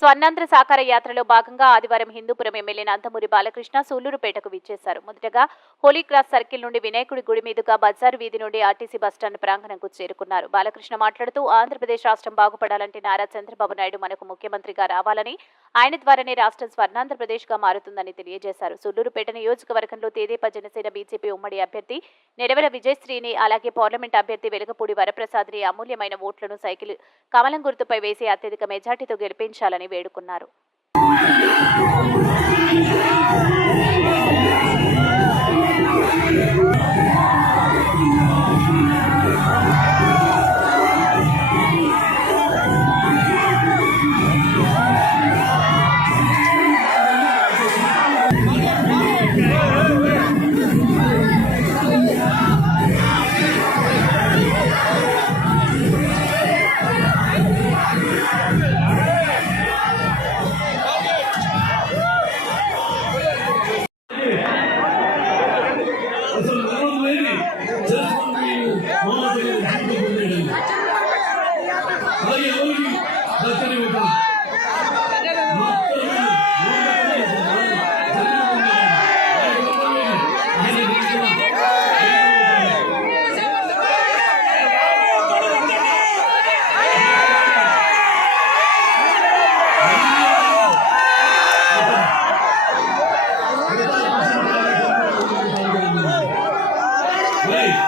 స్వర్ణాంధ్ర సాకార యాత్రలో భాగంగా ఆదివారం హిందూపురం ఎమ్మెల్యే నందమూరి బాలకృష్ణ సూళ్ళూరుపేటకు విచ్చేశారు. మొదటగా హోలీ క్రాస్ సర్కిల్ నుండి వినాయకుడి గుడి మీదుగా బజార్ వీధి నుండి ఆర్టీసీ బస్టాండ్ ప్రాంగణంకు చేరుకున్నారు. బాలకృష్ణ మాట్లాడుతూ ఆంధ్రప్రదేశ్ రాష్ట్రం బాగుపడాలంటే నారా చంద్రబాబు నాయుడు మనకు ముఖ్యమంత్రిగా రావాలని ఆయన ద్వారానే రాష్ట్రం స్వర్ణాంధ్రప్రదేశ్గా మారుతుందని తెలియజేశారు. సూళ్ళూరుపేట నియోజకవర్గంలో తేదేపా జనసేన బీజేపీ ఉమ్మడి అభ్యర్థి నెడవల విజయశ్రీని అలాగే పార్లమెంట్ అభ్యర్థి వెలగపూడి వరప్రసాద్ని అమూల్యమైన ఓట్లను సైకిల్ కమలం గుర్తుపై వేసి అత్యధిక మెజార్టీతో గెలిపించాలని వేడుకున్నారు. Hey.